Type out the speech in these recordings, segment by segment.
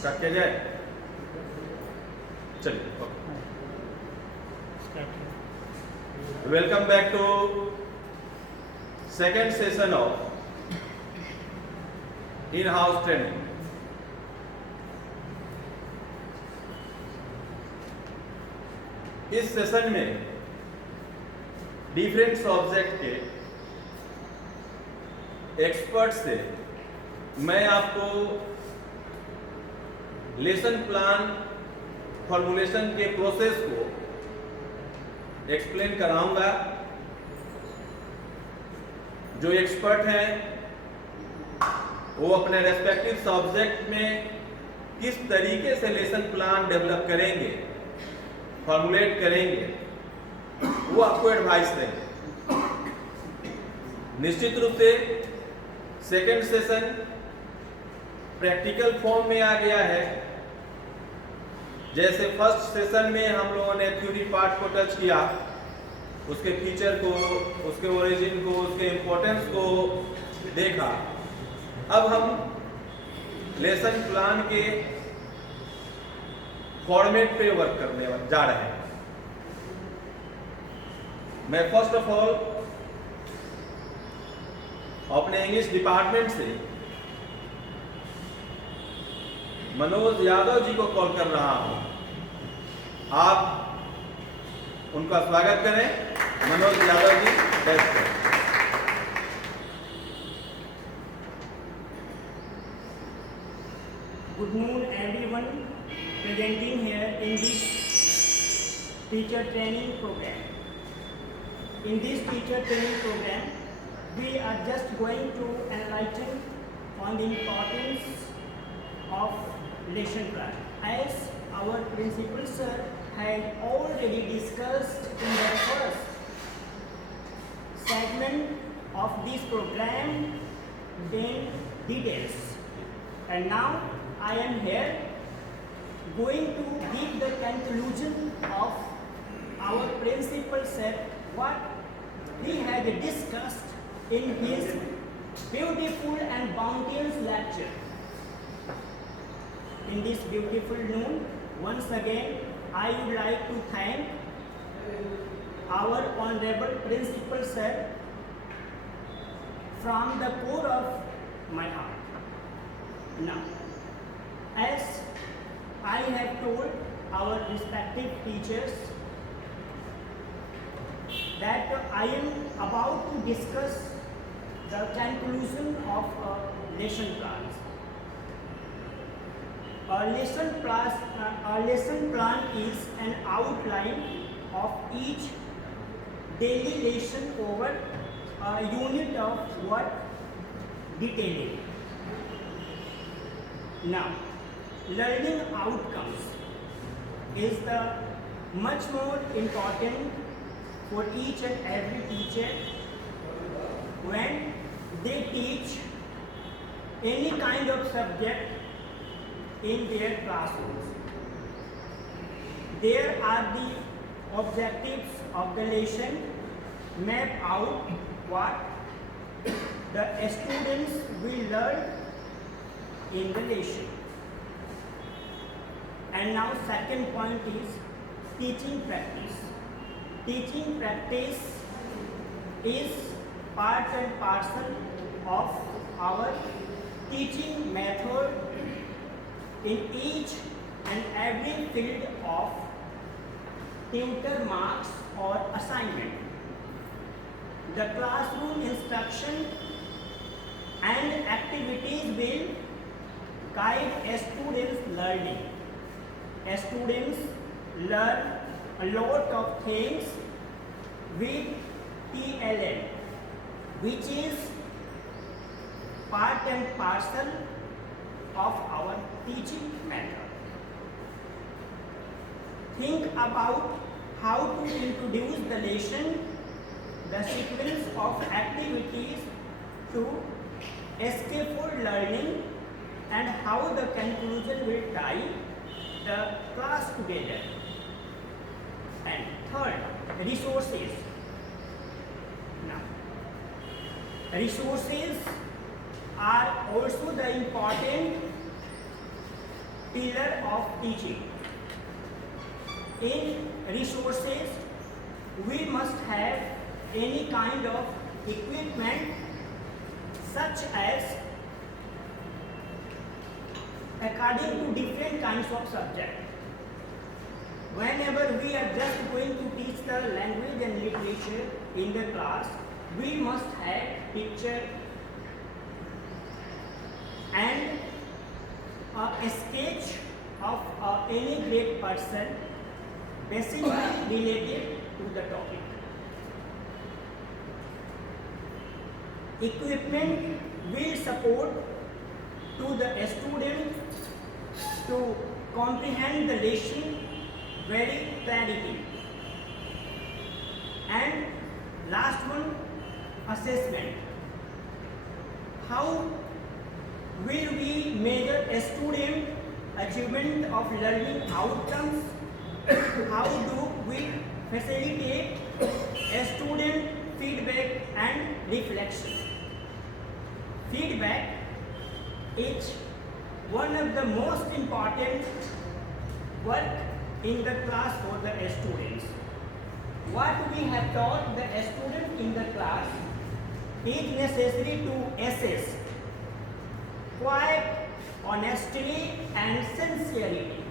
Start किया जाए, चलिए। Welcome back to second session of in house training. इस सेशन में डिफरेंट सब्जेक्ट के एक्सपर्ट से मैं आपको लेसन प्लान फॉर्मुलेशन के प्रोसेस को एक्सप्लेन कराऊंगा। जो एक्सपर्ट हैं वो अपने रेस्पेक्टिव सब्जेक्ट में किस तरीके से लेसन प्लान डेवलप करेंगे, फॉर्मुलेट करेंगे, वो आपको एडवाइस देंगे। निश्चित रूप से सेकेंड सेशन प्रैक्टिकल फॉर्म में आ गया है। जैसे फर्स्ट सेशन में हम लोगों ने थ्योरी पार्ट को टच किया, उसके फीचर को, उसके ओरिजिन को, उसके इम्पोर्टेंस को देखा। अब हम लेसन प्लान के फॉर्मेट पे वर्क करने जा रहे हैं। मैं फर्स्ट ऑफ ऑल अपने इंग्लिश डिपार्टमेंट से मनोज यादव जी को कॉल कर रहा हूं। आप उनका स्वागत करें। मनोज यादव जी, डेस्क पर। Good noon everyone presenting here in this teacher training program. In this teacher training program, we are just going to enlighten on the importance of lesson plan. As our principal sir had already discussed in the first segment of this program in details, and now I am here going to give the conclusion of our principal sir what he had discussed in his beautiful and bounteous lecture. In this beautiful noon, once again I would like to thank our honorable principal sir from the core of my heart. Now, as I have told our respective teachers that I am about to discuss the conclusion of lesson plans. A lesson plan is an outline of each daily lesson over a unit of work detailing. Now, learning outcomes is the much more important for each and every teacher when they teach any kind of subject in their classrooms. There are the objectives of the lesson map out what the students will learn in the lesson. And now second point is teaching practice. Teaching practice is part and parcel of our teaching method in each and every field of tutor marks or assignment. The classroom instruction and activities will guide a student's learning. Students learn a lot of things with TLM, which is part and parcel of our teaching method. Think about how to introduce the lesson, the sequence of activities to scaffold learning, and how the conclusion will tie the class together. And third, resources. Now, resources are also the important pillar of teaching. In resources, we must have any kind of equipment such as according to different kinds of subject. Whenever we are just going to teach the language and literature in the class, we must have picture and a sketch of any great person basically related to the topic. Equipment will support to the student to comprehend the lesson very clarity. And last one, assessment. How will we measure a student achievement of learning outcomes? How do we facilitate a student feedback and reflection? Feedback is one of the most important work in the class for the students. What we have taught the student in the class is necessary to assess quite honestly and sincerity.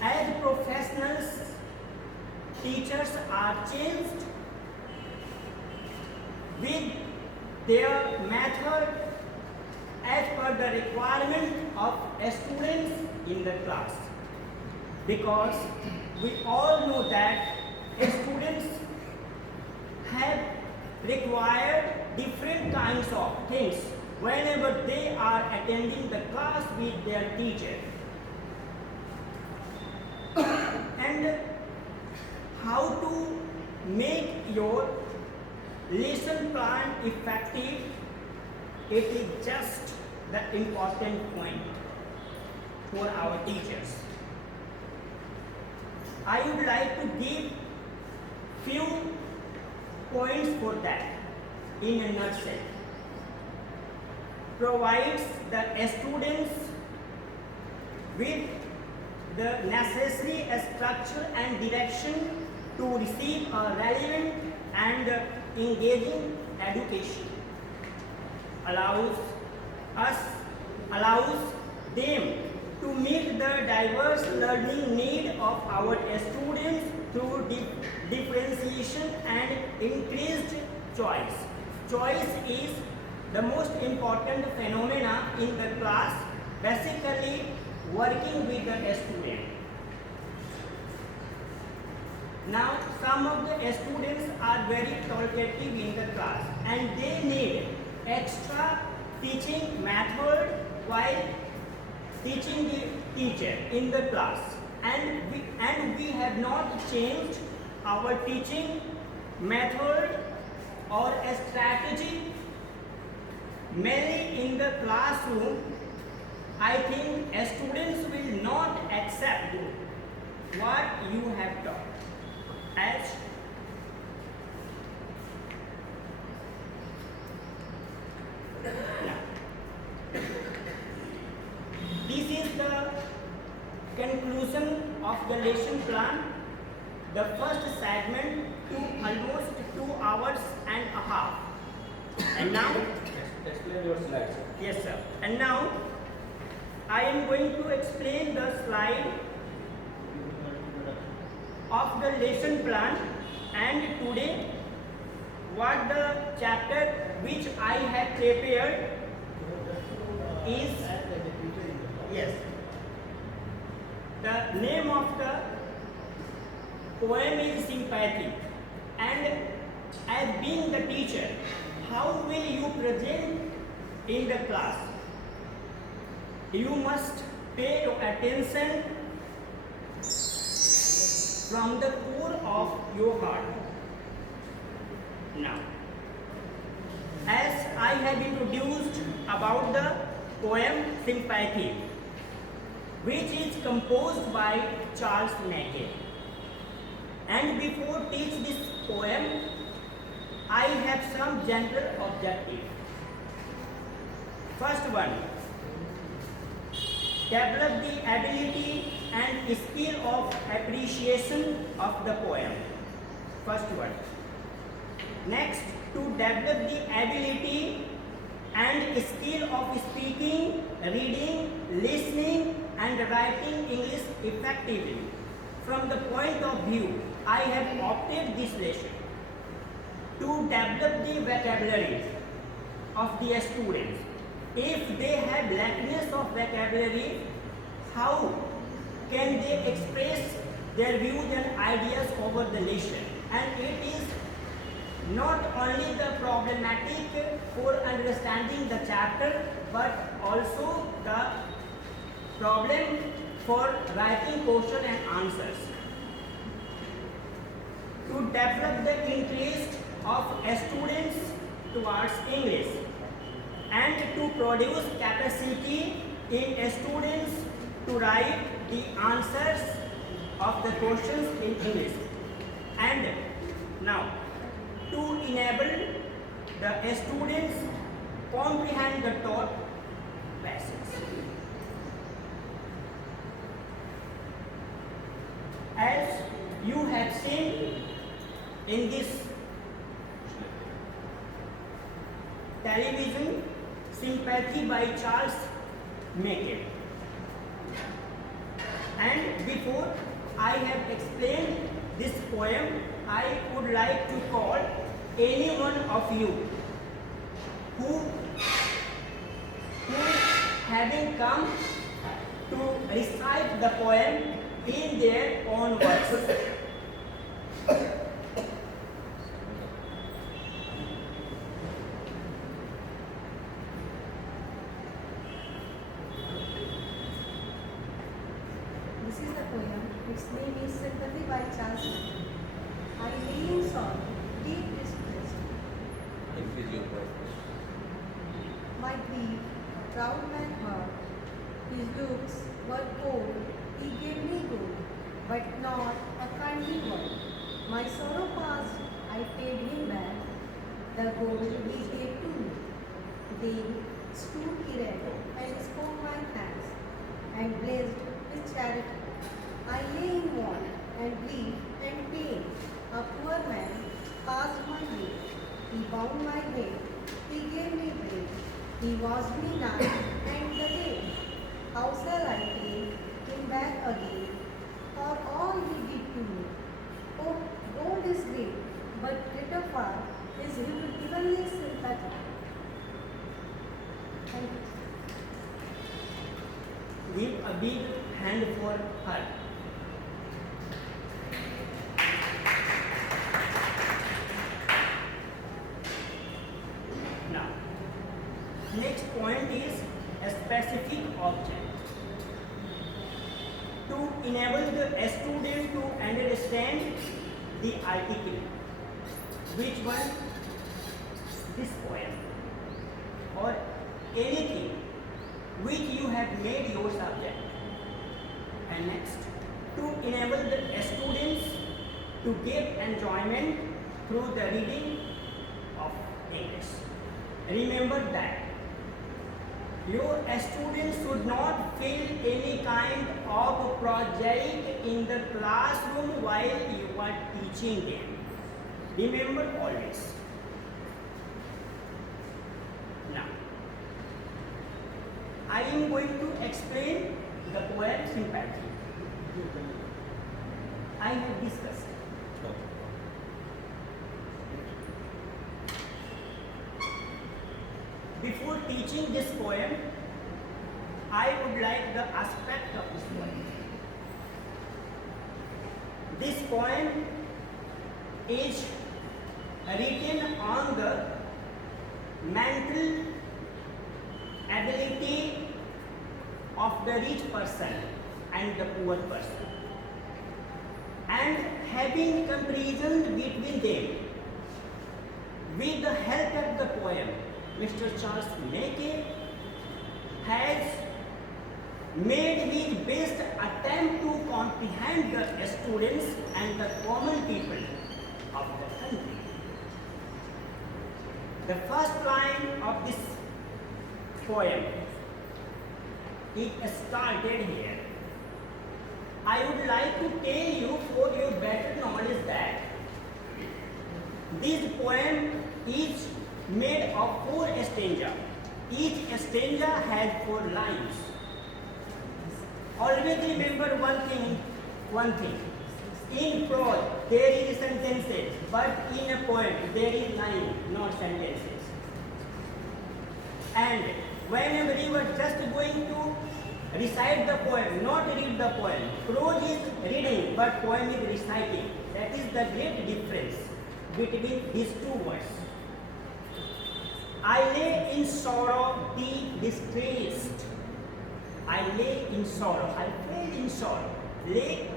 As professionals, teachers are changed with their method as per the requirement of students in the class, because we all know that students have required different kinds of things whenever they are attending the class with their teacher. And how to make your lesson plan effective, it is just the important point for our teachers. I would like to give few points for that in a nutshell. Provides the students with the necessary structure and direction to receive a relevant and engaging education. Allows them to meet the diverse learning need of our students through differentiation and increased choice. Choice is the most important phenomena in the class, basically working with the student. Now, some of the students are very talkative in the class and they need extra teaching method while teaching the teacher in the class. And we have not changed our teaching method or a strategy. Mainly in the classroom, I think students will not accept what you have taught as this is the conclusion of the lesson plan. The first segment took almost 2 hours and a half. And now, explain your slides. yes sir. And now, I am going to explain the slide of the lesson plan, and today what the chapter which I have prepared is, yes, the name of the poem is Sympathy. And as being the teacher, how will you present in the class? You must pay your attention from the core of your heart. Now, as I have introduced about the poem Sympathy, which is composed by Charles Mackay. And before teach this poem, I have some general objective. First one, develop the ability and skill of appreciation of the poem. First one. Next, to develop the ability and skill of speaking, reading, listening and writing English effectively. From the point of view, I have opted this lesson to develop the vocabulary of the students. If they have lackness of vocabulary, how can they express their views and ideas over the lesson? And it is not only the problematic for understanding the chapter, but also the problem for writing question and answers. To develop the interest of students towards English and to produce capacity in students to write the answers of the questions in English. And now, to enable the students comprehend the taught passage. As you have seen in this television, Sympathy by Charles Mackay. And before I have explained this poem, I would like to call any one of you who having come to recite the poem in their own words. This is the poem. Its name is Sympathy by Charles Mackay. I lay in sorrow, deep distressed. Increase your voice. My grief, a proud man heard. His looks were cold. He gave me gold, but not a kindly word. My sorrow past, I paid him back. The gold he gave to me. Then stood erect and spoke my thanks, and blessed his charity. I lay in want and grief and pain. A poor man passed my way. He bound my head. He gave me bread. He washed me night and the day. How shall I pay him back again for all he did to me? Oh, gold is great, but greater far is heavenly sympathy. Thank you. Give a big hand for her. Now, next point is a specific object. To enable the student to understand the article. Which one? This poem or anything which you have made your subject. And next, to enable the students to get enjoyment through the reading of English. Remember that your students should not feel any kind of project in the classroom while you are teaching them. Remember always. Now, I am going to explain the poem Sympathy. I have discussed. Before teaching this poem, I would like the aspect of this poem. This poem is written on the mental ability of the rich person and the poor person, and having comparison between them. With the help of the poem, Mr. Charles Mackay has made his best attempt to comprehend the students and the common people of the country. The first line of this poem it started here. I would like to tell you for your better knowledge that this poem is made of 4 stanza. Each stanza has 4 lines. Always remember one thing. In prose there is sentences, but in a poem there is line, not sentences. And whenever you are just going to recite the poem, not read the poem, prose is reading, but poem is reciting. That is the great difference between these 2 words. I lay in sorrow, deep distressed. I lay in sorrow. I fell in sorrow. Lay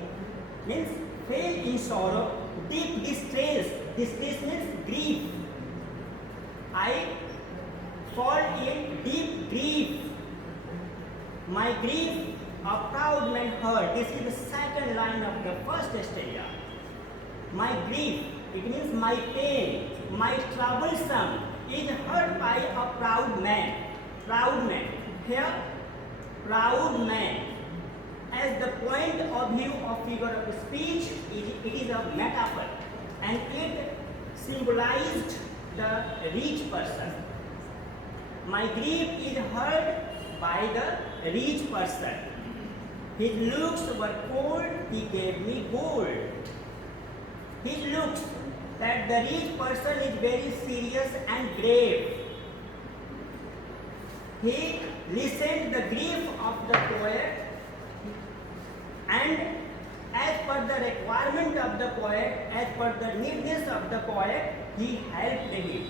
means fell in sorrow. Deep distress. Distress means grief. I fall in deep grief. My grief, a proud man heard. This is the second line of the first stanza. My grief, it means my pain, my troublesome, is heard by a proud man. Proud man. Here, proud man. As the point of view of figure of speech, it is a metaphor, and it symbolized the rich person. My grief is heard by the rich person. His looks were cold, he gave me gold. His looks, that the rich person is very serious and grave. He listened the grief of the poet, and as per the requirement of the poet, as per the needness of the poet, he helped him.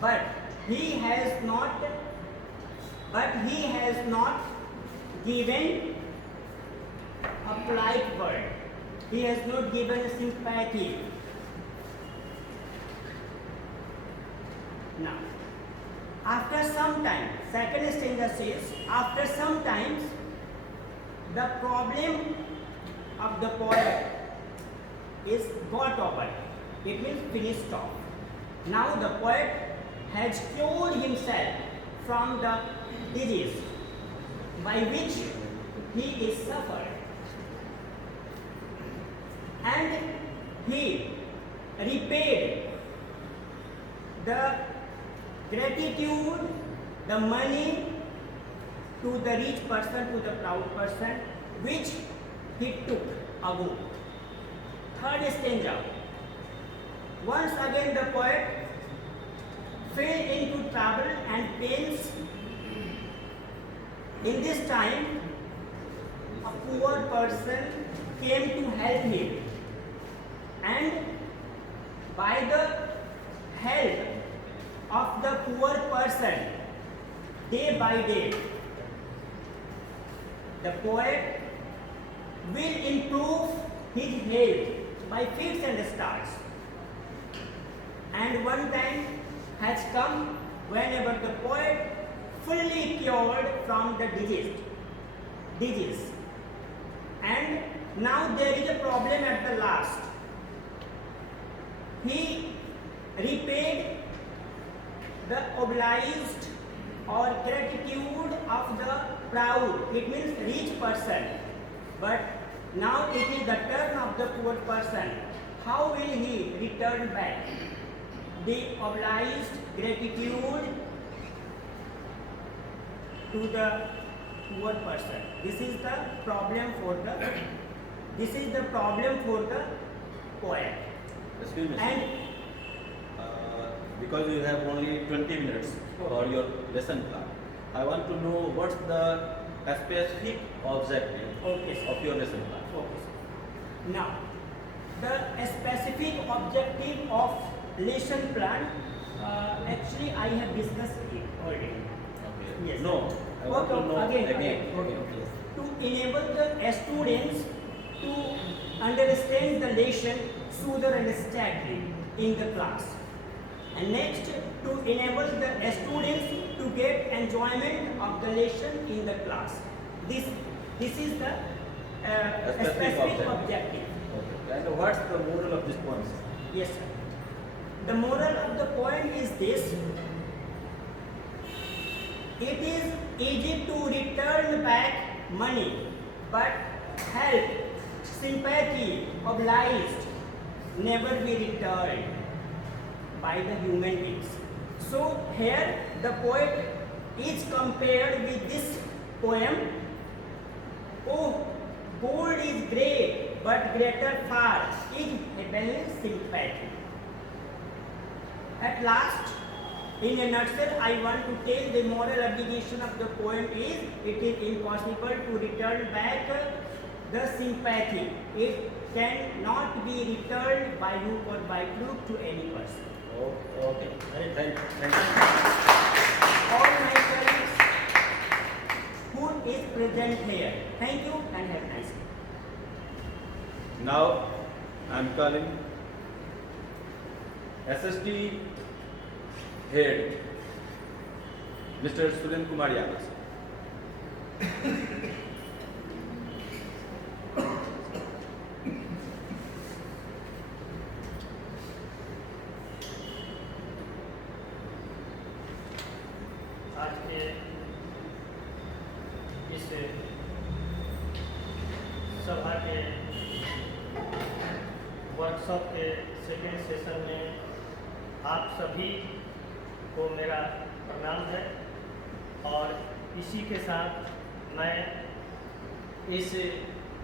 But he has not given a polite word. He has not given sympathy. Now, after some time, second stanza says, after some times, the problem of the poet is got over. It means finished off. Now the poet has cured himself from the disease by which he is suffered, and he repaid the gratitude, the money to the rich person, to the proud person, which he took ago. Third stanza. Once again the poet fell into trouble and pains. In this time, a poor person came to help him, and by the help of the poor person, day by day, the poet will improve his health by fits and starts. And one time has come whenever the poet fully cured from the disease. And now there is a problem at the last. He repaid the obliged or gratitude of the proud, it means rich person. But now it is the turn of the poor person. How will he return back the obliged gratitude to the poor person? This is the problem for the poet. Excuse me, sir. And because you have only 20 minutes for your lesson plan, I want to know what's the specific objective okay, sir. of your lesson plan. Okay, sir. Now, the specific objective of lesson plan, actually I have discussed it already. Okay. Yes. No, I want to know again. Okay. To enable the students to understand the lesson smoother and steadily in the class. And next, to enable the students to get enjoyment of the lesson in the class. This is the specific objective. Okay. And what's the moral of this poem, sir? Yes, sir. The moral of the poem is this. It is easy to return back money, but help, sympathy, obliged, never be returned by the human beings. So here the poet is compared with this poem. Oh, gold is great, but greater far is heavenly sympathy. At last, in a nutshell, I want to tell the moral obligation of the poem is, it is impossible to return back the sympathy. It cannot be returned by hook or by crook to any person. Okay. Thank you. All my colleagues who is present here, thank you and have a nice day. Now I am calling SST head Mr. Surendra Kumar Yadav. आज के इस सभा के workshop के second session में आप सभी को मेरा प्रणाम है और इसी के साथ मैं इस